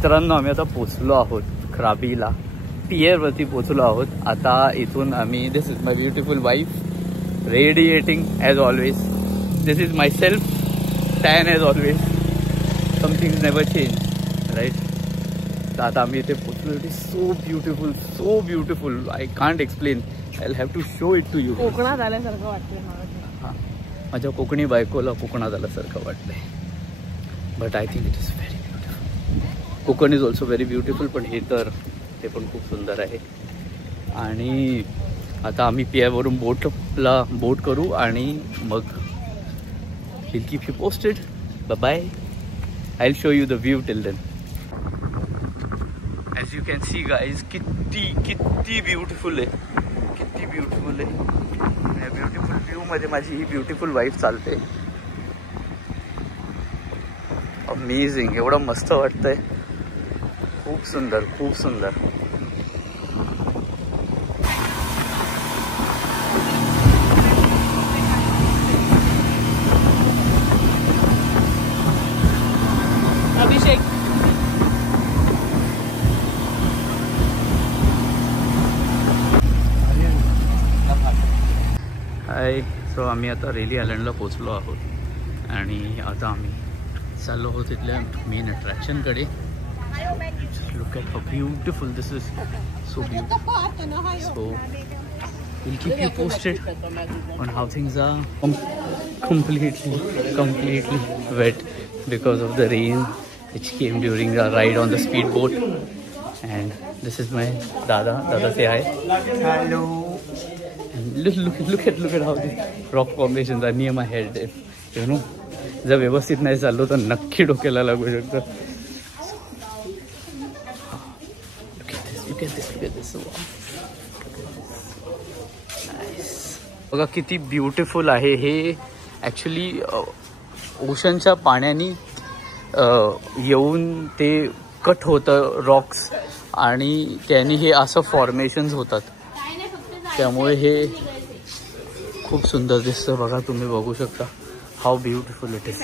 मित्रांनो, आम्ही आता पोचलो आहोत क्राबीला, पियरवरती पोचलो आहोत. आता इथून आम्ही, this is my beautiful wife, radiating as always. This is myself, tan as always. Some things never change, right. तर आता आम्ही इथे पोचलो. It is so beautiful. I can't explain. I will have to show it to you. कोकणात आल्यासारखं वाटतंय. हां, माझ्या कोकणी बायकोला कोकणात आल्यासारखं वाटतंय. But I think it is very beautiful. Konkan is also very beautiful. पण हे तर ते पण खूप सुंदर आहे. आणि आता आम्ही पियावरून बोट करू आणि मग will keep you posted. Bye. I will show you the view till then. As you can see guys, किती ब्युटिफुल आहे, किती ब्युटिफुल आहे. या ब्युटिफुल व्ह्यूमध्ये माझी ही ब्युटिफुल वाईफ चालते. अमेझिंग. एवढं मस्त वाटतंय. खूप सुंदर, खूप सुंदर. अभिषेक, हाय. सो आम्ही आता रेली आयलंडला पोचलो आहोत आणि आता आम्ही चाललो आहोत तिथल्या मेन अट्रॅक्शनकडे. Look at how beautiful this is. So beautiful. So will keep you posted on how things are. completely wet because of the rain which came during our ride on the speedboat. And this is my Dada. Say hi. Hello. And look at how the rock formations are near my head. You know, जर व्यवस्थित नाही चाललो तर नक्की डोक्याला लागू शकतं. Look at this. Nice. बघा किती ब्युटिफुल आहे हे. ॲक्च्युली ओशनच्या पाण्याने येऊन ते कट होतं रॉक्स आणि त्याने हे असं फॉर्मेशन्स होतात. त्यामुळे हे खूप सुंदर दिसतं. बघा, तुम्ही बघू शकता हाऊ ब्युटिफुल इट इज.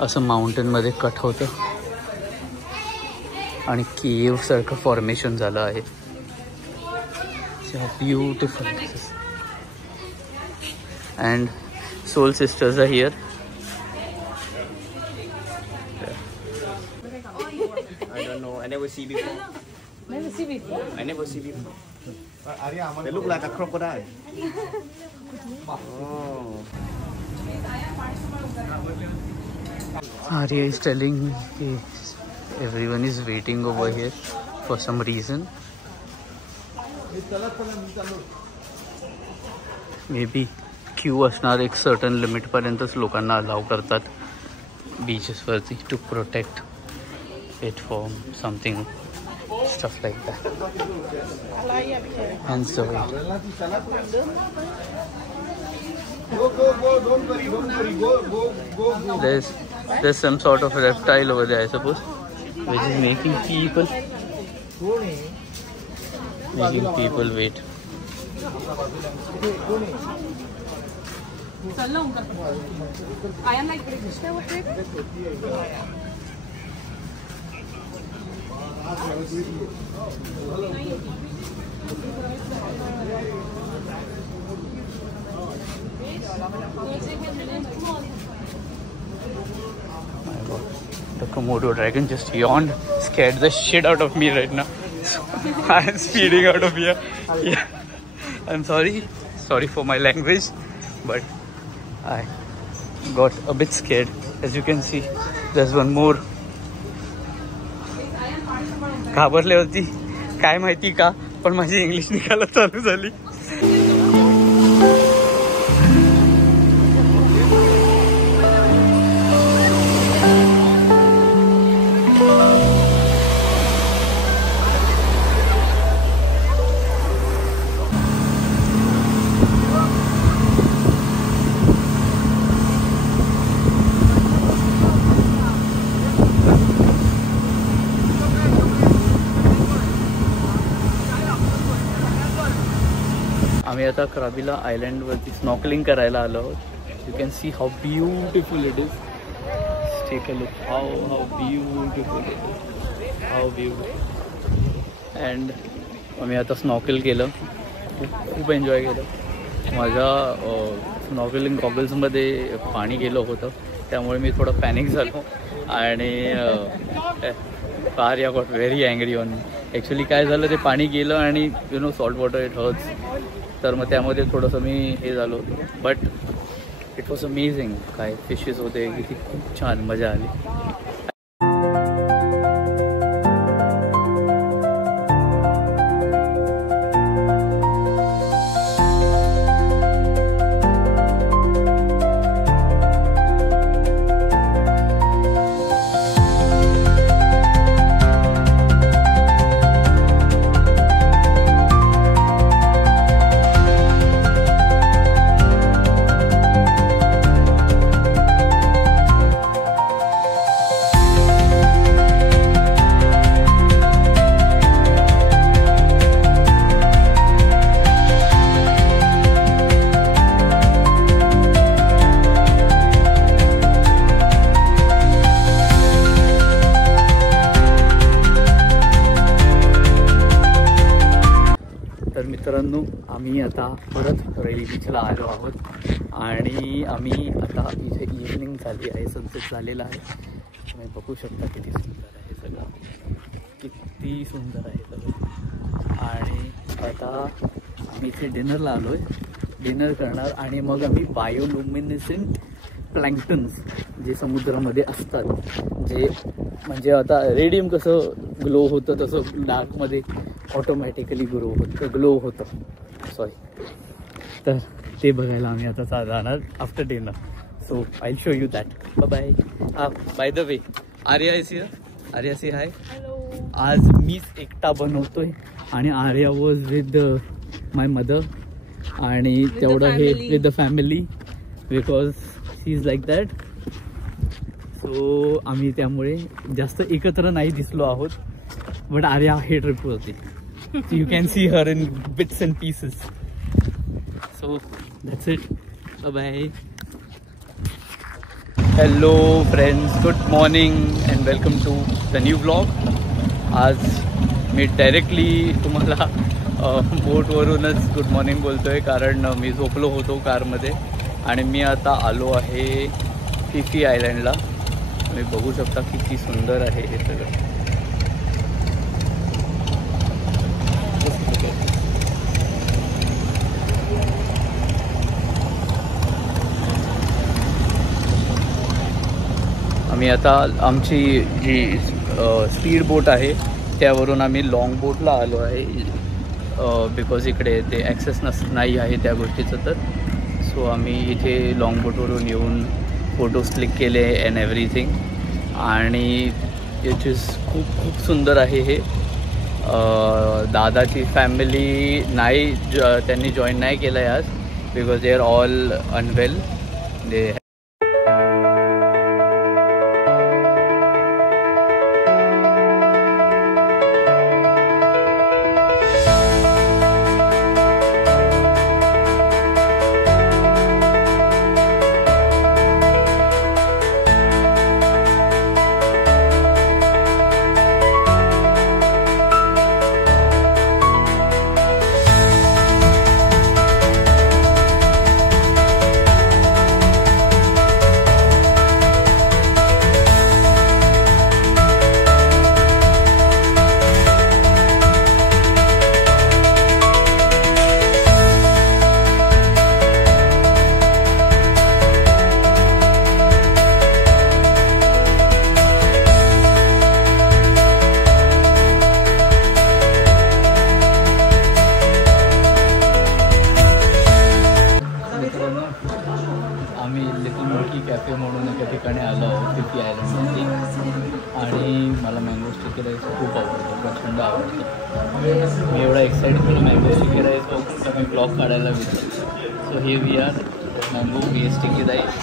असं माउंटेनमध्ये कट होतं आणि केव्ह सारखं फॉर्मेशन झालं आहे. Beautiful. And soul sisters are here. I don't know. I never see before. I never see before. They look like a crocodile. Oh. Arya is telling me everyone is waiting over here for some reason. Maybe queue असणार. एक certain limit पर्यंतच लोकांना allow करतात बीचेसवरती to protect it from something stuff like that. And so Go. Don't worry. Go. there's some sort of reptile over there, I suppose, which is making people wait. My God, the Komodo dragon just yawned, scared the shit out of me right now. So I'm speeding out of here. Yeah, I'm sorry for my language, but I got a bit scared. As you can see, there's one more. घाबरले होती, काय माहिती का, पण माझी English निघायला चालू झाली. आम्ही आता क्राबीला आयलंडवरती स्नॉकलिंग करायला आलो आहोत. You can see how beautiful it is. Let's take a look how beautiful it is. How beautiful. And आम्ही आता स्नॉकेल केलं, खूप एन्जॉय केलं. माझ्या स्नॉकेलिंग गॉगल्समध्ये पाणी गेलं होतं, त्यामुळे मी थोडं पॅनिक झालो आणि कार या got very angry on me. Actually काय झालं, ते पाणी गेलं आणि you know salt water it hurts, तर मग त्यामध्ये थोडंसं मी हे झालो होतो. But it was amazing. काय फिशेस होते, किती खूप छान मजा आली. मित्रांनो, आम्ही आता परत रेली बीचला आलो आहोत आणि आम्ही आता इथे इव्हनिंग झाली आहे, सनसेट झालेला आहे. तुम्ही बघू शकता किती सुंदर आहे सगळं, किती सुंदर आहे सगळं. आणि आता आम्ही इथे डिनरला आलो आहे, डिनर करणार आणि मग आम्ही बायोलुमिनेसेंट प्लँक्टन्स जे समुद्रामध्ये असतात, जे म्हणजे आता रेडियम कसं ग्लो होतं तसं डार्कमध्ये ऑटोमॅटिकली ग्लो होतं सॉरी, तर ते बघायला आम्ही आता जाणार after dinner. So I show you that. Bye. By the way, Arya is here. Arya say hi. आज मीच एकटा बनवतोय आणि Arya was with my mother आणि तेवढं हे with the family because she is like that. सो आम्ही त्यामुळे जास्त एकत्र नाही दिसलो आहोत, बट आर्या हे ट्रिप होती. So you can see her in bits and pieces. So that's it. Bye bye. Hello friends, good morning and welcome to the new vlog. आज मी डायरेक्टली तुम्हाला बोटवरूनच गुड मॉर्निंग बोलतोय, कारण मी झोपलो होतो कारमध्ये आणि मी आता आलो आहे फिफी आयलँडला. तुम्ही बघू शकता किती सुंदर आहे हे सगळं. आम्ही आता आमची जी स्पीड बोट आहे त्यावरून आम्ही लाँग बोटला आलो आहे, बिकॉज इकडे ते ॲक्सेस नाही आहे त्या गोष्टीचं. तर सो आम्ही इथे लाँग बोटवरून येऊन फोटोज क्लिक केले अँड एव्हरीथिंग. आणि इट इज खूप सुंदर आहे हे. दादाची फॅमिली नाही, त्यांनी जॉईन नाही केलं आहे आज, because they are all unwell. The cafe म्हणून एका ठिकाणी आलो आहोत फिफी आयलंडमध्ये. आणि मला मँगो स्टिकी राईस खूप आवडतो, प्रचंड आवडतो. मी एवढा एक्साइटेड झालो मँगो स्टिकी राईस बघून मी ब्लॉग काढायला विचारतो. सो हे we are mango sticky rice.